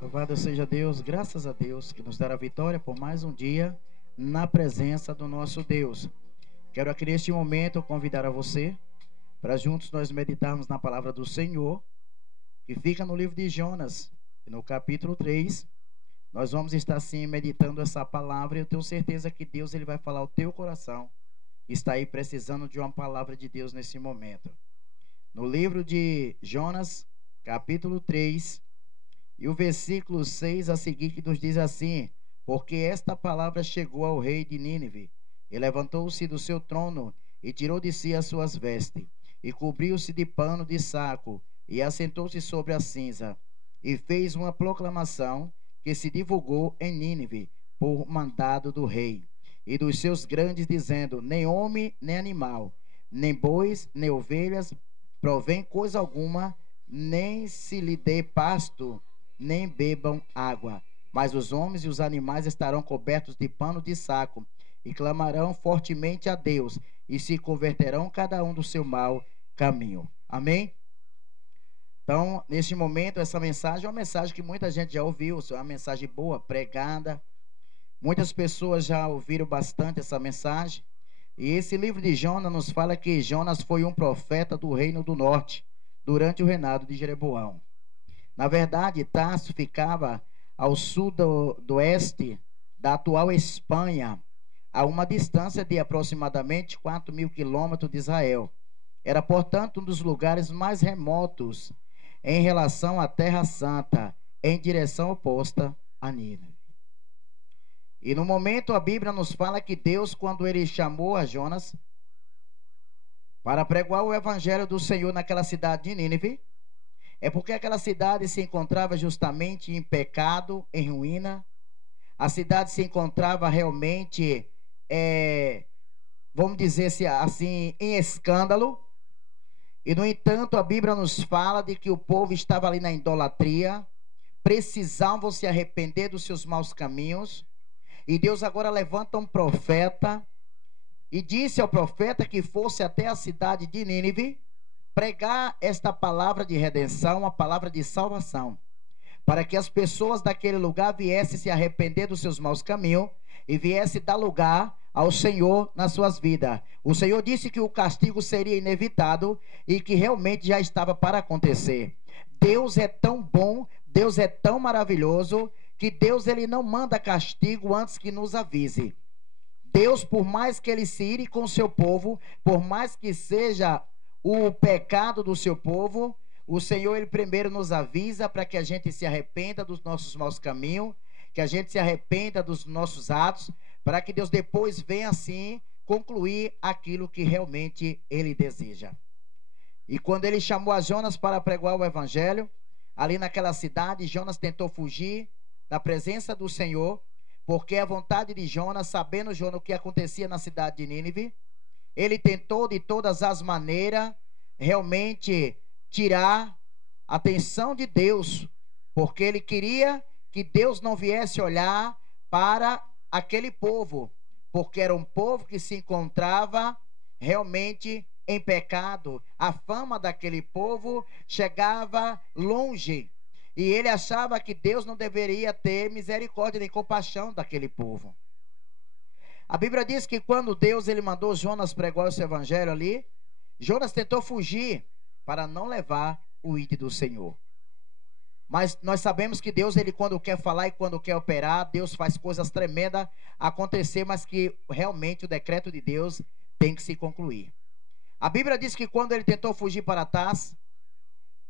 Louvado seja Deus, graças a Deus que nos dará a vitória por mais um dia na presença do nosso Deus. Quero aqui neste momento convidar a você para juntos nós meditarmos na palavra do Senhor, que fica no livro de Jonas, no capítulo 3. Nós vamos estar assim meditando essa palavra e eu tenho certeza que Deus ele vai falar ao teu coração. Está aí precisando de uma palavra de Deus nesse momento. No livro de Jonas, capítulo 3, e o versículo 6 a seguir que nos diz assim: porque esta palavra chegou ao rei de Nínive, e levantou-se do seu trono, e tirou de si as suas vestes, e cobriu-se de pano de saco, e assentou-se sobre a cinza, e fez uma proclamação que se divulgou em Nínive, por mandado do rei, e dos seus grandes, dizendo: nem homem, nem animal, nem bois, nem ovelhas, provém coisa alguma, nem se lhe dê pasto, nem bebam água. Mas os homens e os animais estarão cobertos de pano de saco, e clamarão fortemente a Deus, e se converterão cada um do seu mau caminho. Amém? Então, neste momento, essa mensagem é uma mensagem que muita gente já ouviu, é uma mensagem boa, pregada. Muitas pessoas já ouviram bastante essa mensagem. E esse livro de Jonas nos fala que Jonas foi um profeta do reino do norte, durante o reinado de Jeroboão. Na verdade, Tarso ficava ao sul do oeste da atual Espanha, a uma distância de aproximadamente 4.000 quilômetros de Israel. Era, portanto, um dos lugares mais remotos em relação à Terra Santa, em direção oposta a Nínive. E no momento a Bíblia nos fala que Deus, quando ele chamou a Jonas para pregar o evangelho do Senhor naquela cidade de Nínive, é porque aquela cidade se encontrava justamente em pecado, em ruína. A cidade se encontrava realmente, vamos dizer assim, em escândalo. E, no entanto, a Bíblia nos fala de que o povo estava ali na idolatria, precisavam se arrepender dos seus maus caminhos. E Deus agora levanta um profeta e disse ao profeta que fosse até a cidade de Nínive pregar esta palavra de redenção, a palavra de salvação, para que as pessoas daquele lugar viessem se arrepender dos seus maus caminhos e viessem dar lugar ao Senhor nas suas vidas. O Senhor disse que o castigo seria inevitável e que realmente já estava para acontecer. Deus é tão bom, Deus é tão maravilhoso, que Deus ele não manda castigo antes que nos avise. Deus, por mais que ele se ire com o seu povo, por mais que seja o pecado do seu povo, o Senhor ele primeiro nos avisa para que a gente se arrependa dos nossos maus caminhos, que a gente se arrependa dos nossos atos, para que Deus depois venha assim concluir aquilo que realmente ele deseja. E quando ele chamou a Jonas para pregar o evangelho, ali naquela cidade, Jonas tentou fugir da presença do Senhor, porque a vontade de Jonas, sabendo Jonas o que acontecia na cidade de Nínive, ele tentou de todas as maneiras realmente tirar a atenção de Deus, porque ele queria que Deus não viesse olhar para aquele povo, porque era um povo que se encontrava realmente em pecado. A fama daquele povo chegava longe, e ele achava que Deus não deveria ter misericórdia nem compaixão daquele povo. A Bíblia diz que quando Deus ele mandou Jonas pregar esse evangelho ali, Jonas tentou fugir para não levar o ídolo do Senhor. Mas nós sabemos que Deus, ele quando quer falar e quando quer operar, Deus faz coisas tremendas acontecer, mas que realmente o decreto de Deus tem que se concluir. A Bíblia diz que quando ele tentou fugir para Tarso,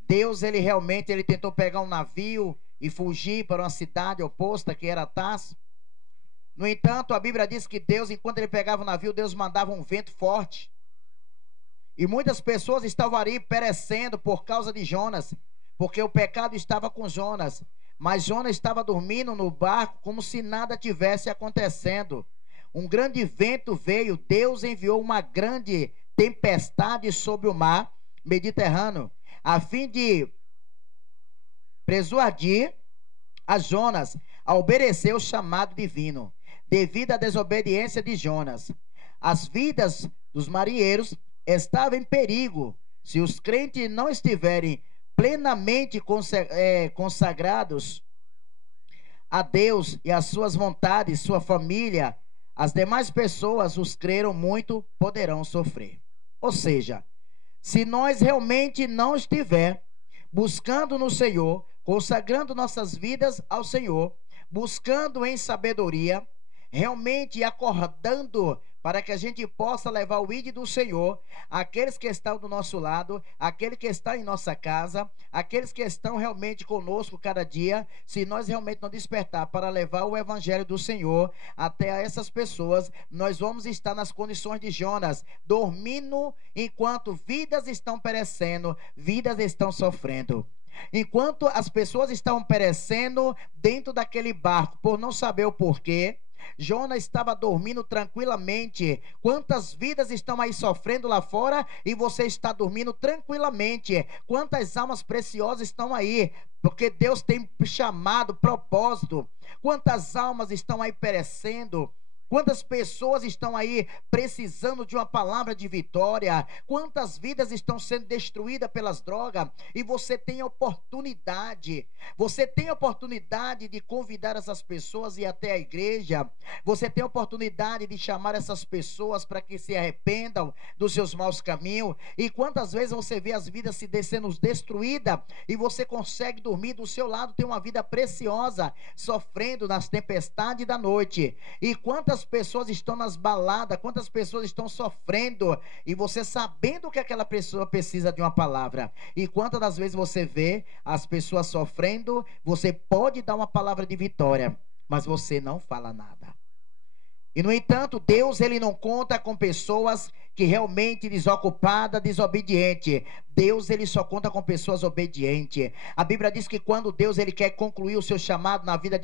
Deus ele realmente ele tentou pegar um navio e fugir para uma cidade oposta que era Tarso. No entanto, a Bíblia diz que Deus, enquanto ele pegava o navio, Deus mandava um vento forte. E muitas pessoas estavam ali perecendo por causa de Jonas, porque o pecado estava com Jonas. Mas Jonas estava dormindo no barco como se nada tivesse acontecendo. Um grande vento veio, Deus enviou uma grande tempestade sobre o mar Mediterrâneo, a fim de persuadir a Jonas a obedecer o chamado divino. Devido à desobediência de Jonas, as vidas dos marinheiros estavam em perigo. Se os crentes não estiverem plenamente consagrados a Deus e as suas vontades, sua família, as demais pessoas os creram muito, poderão sofrer. Ou seja, se nós realmente não estiver buscando no Senhor, consagrando nossas vidas ao Senhor, buscando em sabedoria, realmente acordando para que a gente possa levar o ID do Senhor, aqueles que estão do nosso lado, aquele que está em nossa casa, aqueles que estão realmente conosco cada dia, se nós realmente não despertar para levar o Evangelho do Senhor até a essas pessoas, nós vamos estar nas condições de Jonas, dormindo enquanto vidas estão perecendo, vidas estão sofrendo. Enquanto as pessoas estão perecendo dentro daquele barco, por não saber o porquê, Jonas estava dormindo tranquilamente. Quantas vidas estão aí sofrendo lá fora e você está dormindo tranquilamente? Quantas almas preciosas estão aí? Porque Deus tem chamado, propósito. Quantas almas estão aí perecendo? Quantas pessoas estão aí precisando de uma palavra de vitória? Quantas vidas estão sendo destruídas pelas drogas? E você tem oportunidade. Você tem oportunidade de convidar essas pessoas e ir até a igreja. Você tem oportunidade de chamar essas pessoas para que se arrependam dos seus maus caminhos. E quantas vezes você vê as vidas sendo destruídas e você consegue dormir do seu lado, ter uma vida preciosa, sofrendo nas tempestades da noite. E quantas pessoas estão nas baladas, quantas pessoas estão sofrendo, e você sabendo que aquela pessoa precisa de uma palavra. E quantas das vezes você vê as pessoas sofrendo, você pode dar uma palavra de vitória, mas você não fala nada. E no entanto, Deus, ele não conta com pessoas que realmente desocupada, desobediente. Deus, ele só conta com pessoas obedientes. A Bíblia diz que quando Deus, ele quer concluir o seu chamado na vida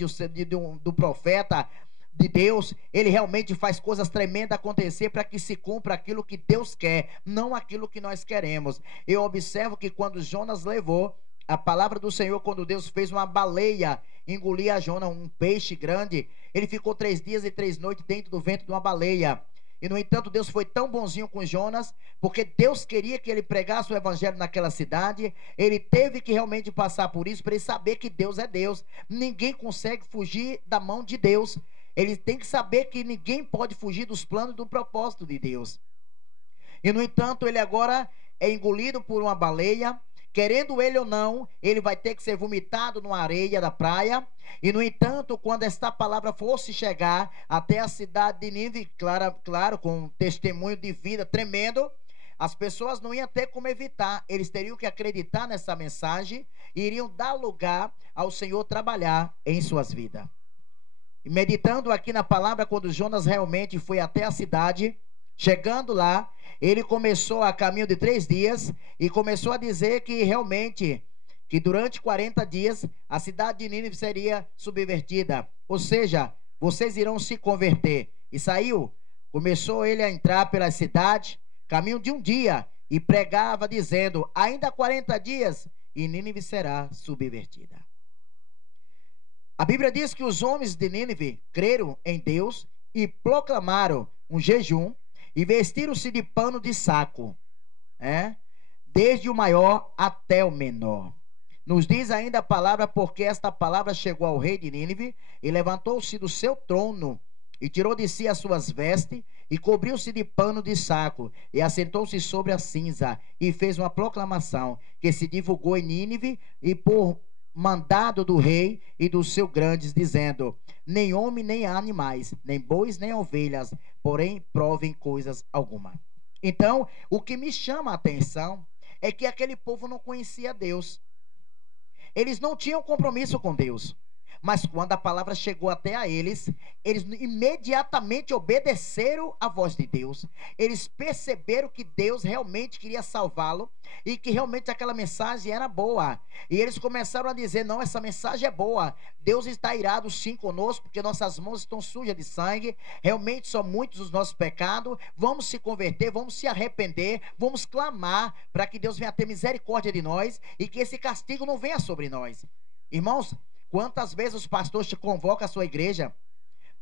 do profeta de Deus, ele realmente faz coisas tremendas acontecer para que se cumpra aquilo que Deus quer, não aquilo que nós queremos. Eu observo que quando Jonas levou a palavra do Senhor, quando Deus fez uma baleia engolir a Jonas, um peixe grande, ele ficou 3 dias e 3 noites dentro do ventre de uma baleia. E no entanto, Deus foi tão bonzinho com Jonas, porque Deus queria que ele pregasse o evangelho naquela cidade. Ele teve que realmente passar por isso, para ele saber que Deus é Deus. Ninguém consegue fugir da mão de Deus. Ele tem que saber que ninguém pode fugir dos planos e do propósito de Deus. E no entanto, ele agora é engolido por uma baleia. Querendo ele ou não, ele vai ter que ser vomitado numa areia da praia. E no entanto, quando esta palavra fosse chegar até a cidade de Nínive, claro, com um testemunho de vida tremendo, as pessoas não iam ter como evitar. Eles teriam que acreditar nessa mensagem e iriam dar lugar ao Senhor trabalhar em suas vidas. E meditando aqui na palavra, quando Jonas realmente foi até a cidade, chegando lá, ele começou a caminho de 3 dias e começou a dizer que realmente, que durante 40 dias, a cidade de Nínive seria subvertida. Ou seja, vocês irão se converter. E saiu, começou ele a entrar pela cidade, caminho de um dia, e pregava dizendo, ainda 40 dias, e Nínive será subvertida. A Bíblia diz que os homens de Nínive creram em Deus e proclamaram um jejum e vestiram-se de pano de saco, desde o maior até o menor. Nos diz ainda a palavra, porque esta palavra chegou ao rei de Nínive, e levantou-se do seu trono, e tirou de si as suas vestes, e cobriu-se de pano de saco, e assentou-se sobre a cinza, e fez uma proclamação, que se divulgou em Nínive, e por mandado do rei e dos seus grandes, dizendo, nem homem, nem animais, nem bois, nem ovelhas, porém provem coisas alguma. Então, o que me chama a atenção é que aquele povo não conhecia Deus. Eles não tinham compromisso com Deus. Mas quando a palavra chegou até a eles, eles imediatamente obedeceram à voz de Deus. Eles perceberam que Deus realmente queria salvá-lo e que realmente aquela mensagem era boa. E eles começaram a dizer, não, essa mensagem é boa. Deus está irado sim conosco, porque nossas mãos estão sujas de sangue. Realmente são muitos os nossos pecados. Vamos se converter, vamos se arrepender, vamos clamar para que Deus venha ter misericórdia de nós e que esse castigo não venha sobre nós. Irmãos, quantas vezes os pastores te convocam à sua igreja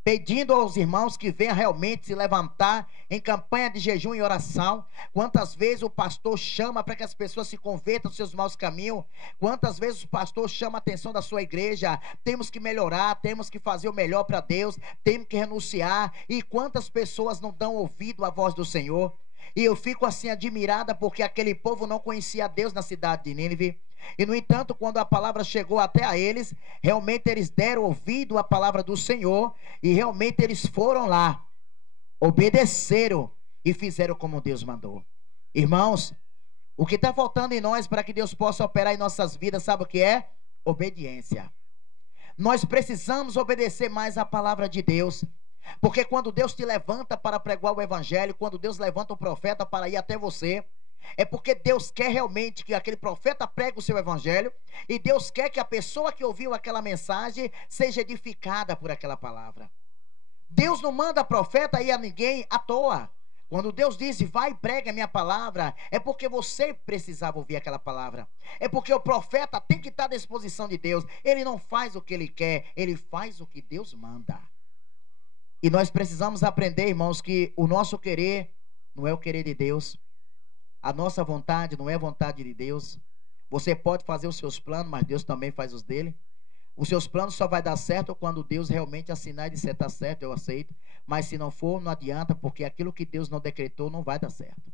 pedindo aos irmãos que venham realmente se levantar em campanha de jejum e oração. Quantas vezes o pastor chama para que as pessoas se convertam dos seus maus caminhos? Quantas vezes o pastor chama a atenção da sua igreja? Temos que melhorar, temos que fazer o melhor para Deus, temos que renunciar. E quantas pessoas não dão ouvido à voz do Senhor? E eu fico assim admirada, porque aquele povo não conhecia Deus na cidade de Nínive. E no entanto, quando a palavra chegou até a eles, realmente eles deram ouvido à palavra do Senhor, e realmente eles foram lá, obedeceram e fizeram como Deus mandou. Irmãos, o que está faltando em nós para que Deus possa operar em nossas vidas, sabe o que é? Obediência. Nós precisamos obedecer mais à palavra de Deus. Porque quando Deus te levanta para pregar o evangelho, quando Deus levanta um profeta para ir até você, é porque Deus quer realmente que aquele profeta pregue o seu evangelho, e Deus quer que a pessoa que ouviu aquela mensagem seja edificada por aquela palavra. Deus não manda profeta ir a ninguém à toa. Quando Deus diz, vai e prega a minha palavra, é porque você precisava ouvir aquela palavra. É porque o profeta tem que estar à disposição de Deus. Ele não faz o que ele quer, ele faz o que Deus manda. E nós precisamos aprender, irmãos, que o nosso querer não é o querer de Deus. A nossa vontade não é a vontade de Deus. Você pode fazer os seus planos, mas Deus também faz os dele. Os seus planos só vai dar certo quando Deus realmente assinar e disser, está certo, eu aceito. Mas se não for, não adianta, porque aquilo que Deus não decretou não vai dar certo.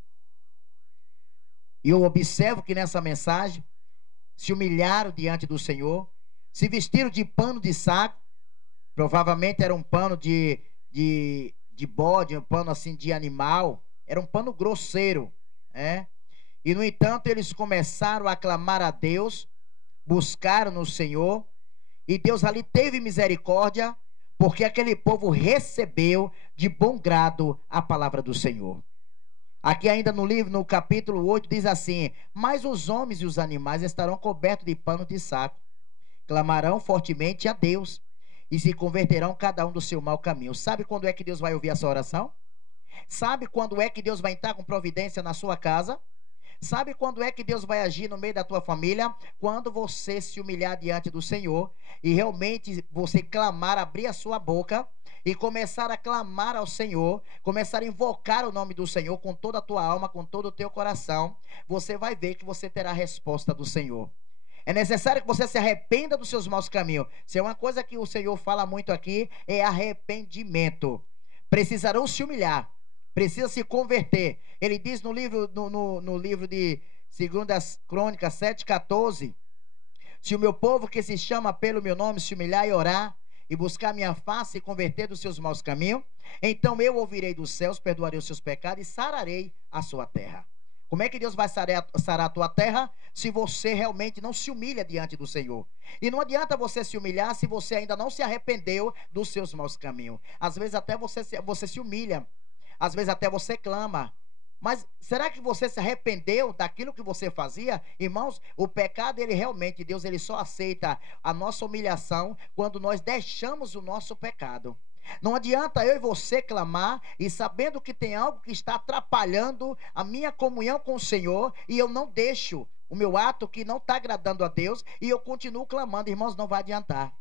E eu observo que nessa mensagem, se humilharam diante do Senhor, se vestiram de pano de saco, provavelmente era um pano de bode, um pano assim de animal, era um pano grosseiro, né? E no entanto eles começaram a clamar a Deus, buscaram no Senhor, e Deus ali teve misericórdia, porque aquele povo recebeu de bom grado a palavra do Senhor. Aqui ainda no livro, no capítulo 8, diz assim: mas os homens e os animais estarão cobertos de pano de saco, clamarão fortemente a Deus, e se converterão cada um do seu mau caminho. Sabe quando é que Deus vai ouvir essa oração? Sabe quando é que Deus vai entrar com providência na sua casa? Sabe quando é que Deus vai agir no meio da tua família? Quando você se humilhar diante do Senhor e realmente você clamar, abrir a sua boca e começar a clamar ao Senhor, começar a invocar o nome do Senhor com toda a tua alma, com todo o teu coração, você vai ver que você terá a resposta do Senhor. É necessário que você se arrependa dos seus maus caminhos. Se é uma coisa que o Senhor fala muito aqui, é arrependimento. Precisarão se humilhar, precisa se converter. Ele diz no livro, no livro de 2 Crônicas 7,14: se o meu povo que se chama pelo meu nome se humilhar e orar, e buscar minha face e converter dos seus maus caminhos, então eu ouvirei dos céus, perdoarei os seus pecados e sararei a sua terra. Como é que Deus vai sarar a tua terra se você realmente não se humilha diante do Senhor? E não adianta você se humilhar se você ainda não se arrependeu dos seus maus caminhos. Às vezes até você se humilha, às vezes até você clama. Mas será que você se arrependeu daquilo que você fazia? Irmãos, o pecado, ele realmente, Deus, ele só aceita a nossa humilhação quando nós deixamos o nosso pecado. Não adianta eu e você clamar e sabendo que tem algo que está atrapalhando a minha comunhão com o Senhor, e eu não deixo o meu ato que não está agradando a Deus, e eu continuo clamando. Irmãos, não vai adiantar.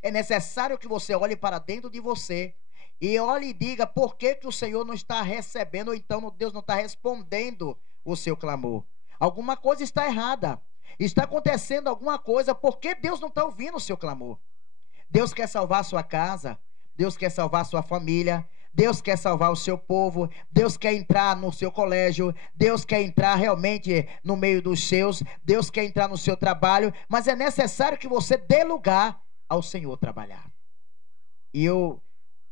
É necessário que você olhe para dentro de você e olhe e diga por que o Senhor não está recebendo, ou então Deus não está respondendo o seu clamor. Alguma coisa está errada, está acontecendo alguma coisa, porque Deus não está ouvindo o seu clamor. Deus quer salvar a sua casa, Deus quer salvar a sua família, Deus quer salvar o seu povo, Deus quer entrar no seu colégio, Deus quer entrar realmente no meio dos seus, Deus quer entrar no seu trabalho, mas é necessário que você dê lugar ao Senhor trabalhar. E eu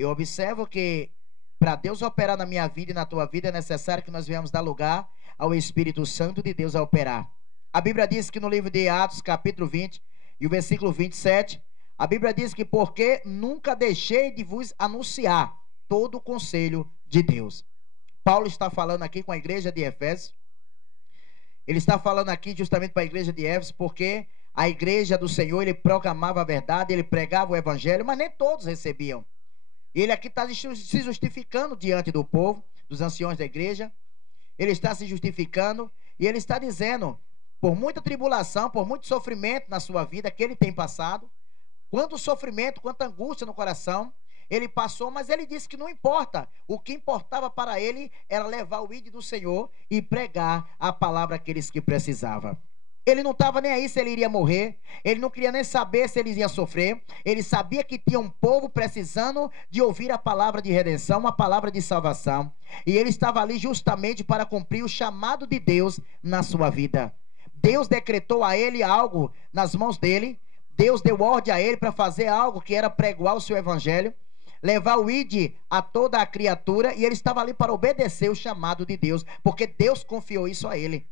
observo que para Deus operar na minha vida e na tua vida, é necessário que nós venhamos dar lugar ao Espírito Santo de Deus a operar. A Bíblia diz que no livro de Atos, capítulo 20, e o versículo 27, a Bíblia diz que porque nunca deixei de vos anunciar todo o conselho de Deus. Paulo está falando aqui com a igreja de Efésios. Ele está falando aqui justamente para a igreja de Éfeso, porque a igreja do Senhor, ele proclamava a verdade, ele pregava o evangelho, mas nem todos recebiam. Ele aqui está se justificando diante do povo, dos anciões da igreja. Ele está se justificando e ele está dizendo, por muita tribulação, por muito sofrimento na sua vida que ele tem passado, quanto sofrimento, quanta angústia no coração, Ele passou, mas ele disse que não importa. O que importava para ele era levar o ID do Senhor e pregar a palavra àqueles que precisavam. Ele não estava nem aí se ele iria morrer. Ele não queria nem saber se ele ia sofrer. Ele sabia que tinha um povo precisando de ouvir a palavra de redenção, uma palavra de salvação. E ele estava ali justamente para cumprir o chamado de Deus na sua vida. Deus decretou a ele algo nas mãos dele. Deus deu ordem a ele para fazer algo que era pregoar o seu evangelho, levar o ID a toda a criatura. E ele estava ali para obedecer o chamado de Deus, porque Deus confiou isso a ele.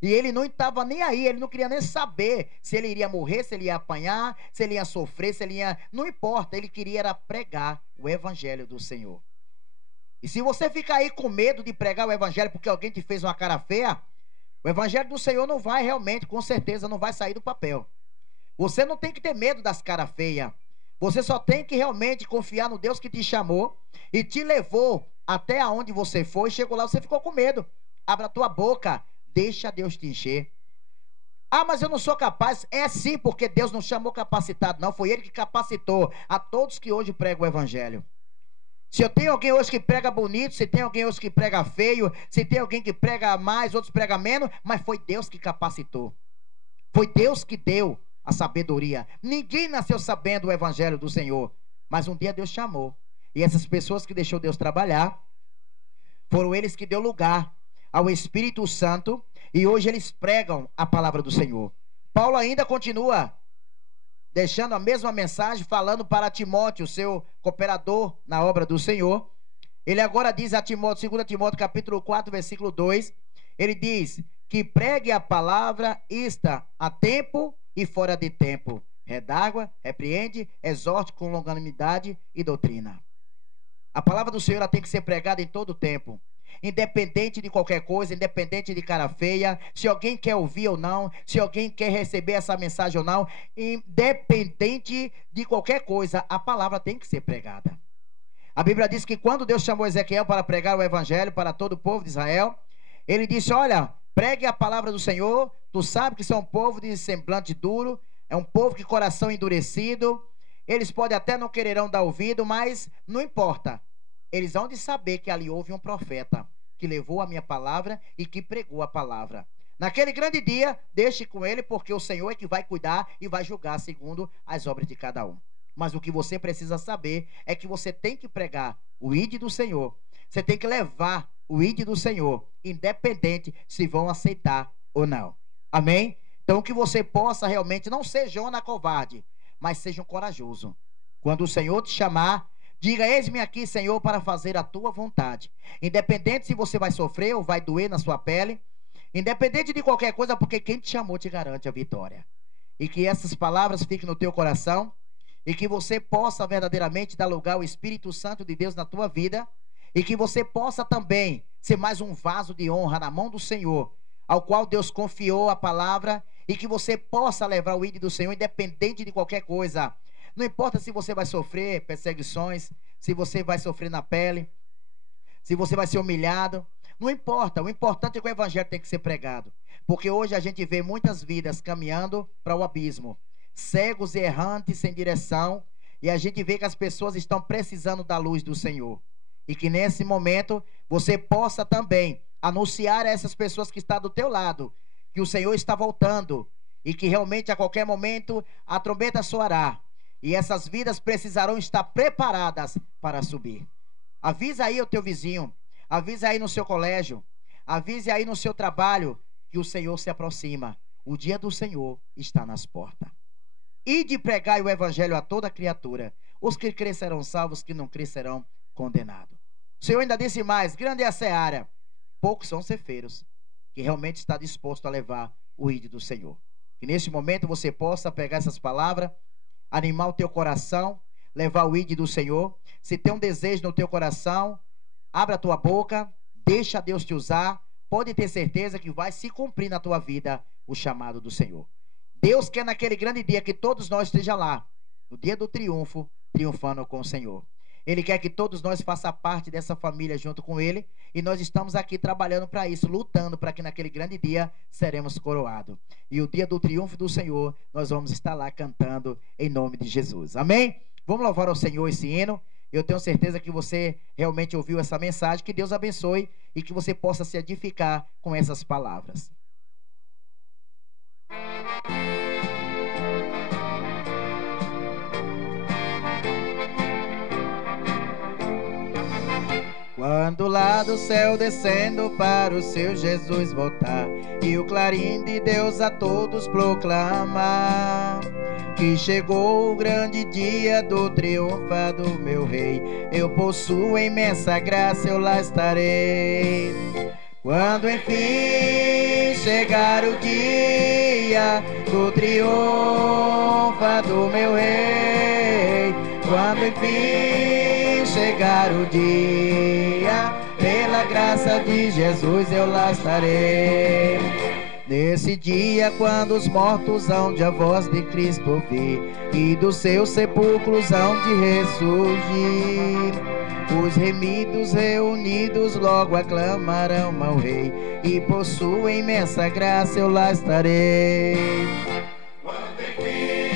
E ele não estava nem aí, ele não queria nem saber se ele iria morrer, se ele ia apanhar, se ele ia sofrer, se ele ia... Não importa, ele queria era pregar o evangelho do Senhor. E se você ficar aí com medo de pregar o evangelho porque alguém te fez uma cara feia, o evangelho do Senhor não vai realmente, com certeza, não vai sair do papel. Você não tem que ter medo das caras feias. Você só tem que realmente confiar no Deus que te chamou e te levou até aonde você foi. Chegou lá, você ficou com medo. Abra a tua boca. Deixa Deus te encher. Ah, mas eu não sou capaz. É sim, porque Deus não chamou capacitado, não. Foi Ele que capacitou a todos que hoje pregam o evangelho. Se eu tenho alguém hoje que prega bonito, se tem alguém hoje que prega feio, se tem alguém que prega mais, outros pregam menos, mas foi Deus que capacitou. Foi Deus que deu a sabedoria. Ninguém nasceu sabendo o evangelho do Senhor, mas um dia Deus chamou. E essas pessoas que deixou Deus trabalhar, foram eles que deu lugar ao Espírito Santo, e hoje eles pregam a palavra do Senhor. Paulo ainda continua deixando a mesma mensagem, falando para Timóteo, seu cooperador na obra do Senhor. Ele agora diz a Timóteo, 2 Timóteo capítulo 4, versículo 2, ele diz que pregue a palavra esta a tempo e fora de tempo, redargua, repreende, exorte com longanimidade e doutrina. A palavra do Senhor ela tem que ser pregada em todo o tempo. Independente de qualquer coisa, independente de cara feia, se alguém quer ouvir ou não, se alguém quer receber essa mensagem ou não, independente de qualquer coisa, a palavra tem que ser pregada. A Bíblia diz que quando Deus chamou Ezequiel para pregar o evangelho para todo o povo de Israel, ele disse, olha, pregue a palavra do Senhor, tu sabe que são um povo de semblante duro, é um povo de coração endurecido, eles podem até não quererão dar ouvido, mas não importa. Eles vão de saber que ali houve um profeta que levou a minha palavra e que pregou a palavra. Naquele grande dia, deixe com ele, porque o Senhor é que vai cuidar e vai julgar segundo as obras de cada um. Mas o que você precisa saber é que você tem que pregar o ID do Senhor. Você tem que levar o ID do Senhor, independente se vão aceitar ou não. Amém? Então que você possa realmente, não seja Jonas covarde, mas seja um corajoso. Quando o Senhor te chamar, diga, eis-me aqui, Senhor, para fazer a tua vontade. Independente se você vai sofrer ou vai doer na sua pele, independente de qualquer coisa, porque quem te chamou te garante a vitória. E que essas palavras fiquem no teu coração e que você possa verdadeiramente dar lugar ao Espírito Santo de Deus na tua vida e que você possa também ser mais um vaso de honra na mão do Senhor, ao qual Deus confiou a palavra, e que você possa levar o ID do Senhor independente de qualquer coisa. Não importa se você vai sofrer perseguições, se você vai sofrer na pele, se você vai ser humilhado. Não importa, o importante é que o evangelho tem que ser pregado. Porque hoje a gente vê muitas vidas caminhando para o abismo, cegos e errantes sem direção, e a gente vê que as pessoas estão precisando da luz do Senhor. E que nesse momento você possa também anunciar a essas pessoas que estão do teu lado que o Senhor está voltando e que realmente a qualquer momento a trombeta soará. E essas vidas precisarão estar preparadas para subir. Avisa aí o teu vizinho, avisa aí no seu colégio, avise aí no seu trabalho que o Senhor se aproxima. O dia do Senhor está nas portas. Ide pregai o evangelho a toda criatura. Os que crer serão salvos, os que não crer serão condenados. O Senhor ainda disse mais, grande é a seara, poucos são cefeiros, que realmente está disposto a levar o ID do Senhor. Que nesse momento você possa pegar essas palavras, animar o teu coração, levar o ID do Senhor. Se tem um desejo no teu coração, abra a tua boca, deixa Deus te usar. Pode ter certeza que vai se cumprir na tua vida o chamado do Senhor. Deus quer naquele grande dia que todos nós estejamos lá, no dia do triunfo, triunfando com o Senhor. Ele quer que todos nós façam parte dessa família junto com Ele. E nós estamos aqui trabalhando para isso, lutando para que naquele grande dia seremos coroados. E o dia do triunfo do Senhor, nós vamos estar lá cantando em nome de Jesus. Amém? Vamos louvar ao Senhor esse hino. Eu tenho certeza que você realmente ouviu essa mensagem. Que Deus abençoe e que você possa se edificar com essas palavras. Quando lá do céu descendo para o seu Jesus voltar, e o clarim de Deus a todos proclamar, que chegou o grande dia do triunfo do meu rei, eu possuo imensa graça, eu lá estarei. Quando enfim chegar o dia do triunfo do meu rei, quando enfim chegar o dia, pela graça de Jesus eu lá estarei. Nesse dia, quando os mortos hão de a voz de Cristo ouvir, e dos seus sepulcros hão de ressurgir, os remidos reunidos logo aclamarão ao Rei, e por sua imensa graça eu lá estarei. Quando enfim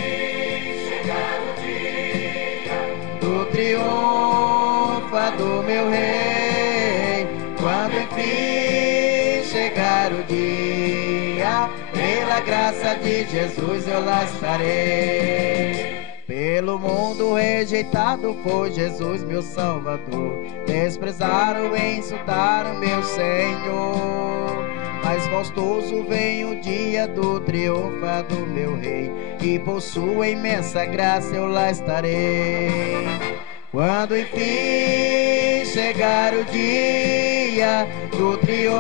chegar o dia Do triunfo do meu Rei, quando enfim chegar o dia, pela graça de Jesus eu lá estarei. Pelo mundo rejeitado foi Jesus meu Salvador, desprezaram e insultaram meu Senhor, mas faustoso vem o dia do triunfo do meu Rei, e por sua imensa graça eu lá estarei. Quando enfim chegar o dia do triunfo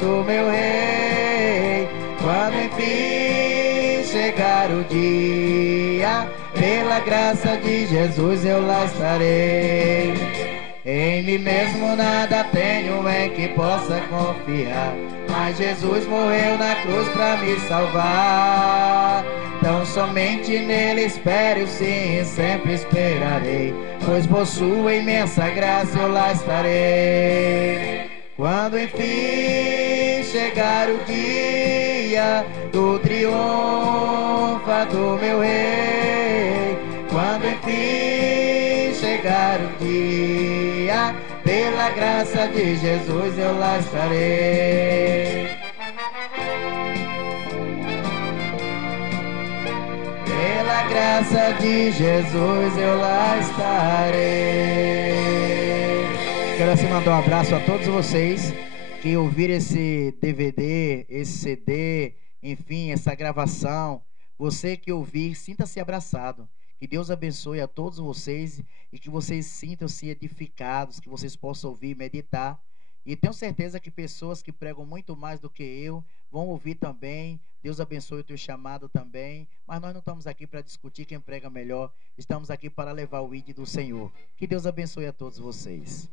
do meu Rei, quando enfim chegar o dia, pela graça de Jesus eu lá estarei. Em mim mesmo nada tenho em que possa confiar, mas Jesus morreu na cruz pra me salvar. Tão somente nele espero, sim, sempre esperarei, pois por sua imensa graça eu lá estarei. Quando enfim chegar o dia do triunfo do meu Rei, quando enfim chegar o dia, pela graça de Jesus eu lá estarei. Pela graça de Jesus eu lá estarei. Quero assim mandar um abraço a todos vocês que ouviram esse DVD, esse CD, enfim, essa gravação. Você que ouvir, sinta-se abraçado. Que Deus abençoe a todos vocês e que vocês sintam-se edificados, que vocês possam ouvir, meditar. E tenho certeza que pessoas que pregam muito mais do que eu vão ouvir também. Deus abençoe o teu chamado também. Mas nós não estamos aqui para discutir quem prega melhor. Estamos aqui para levar o ID do Senhor. Que Deus abençoe a todos vocês.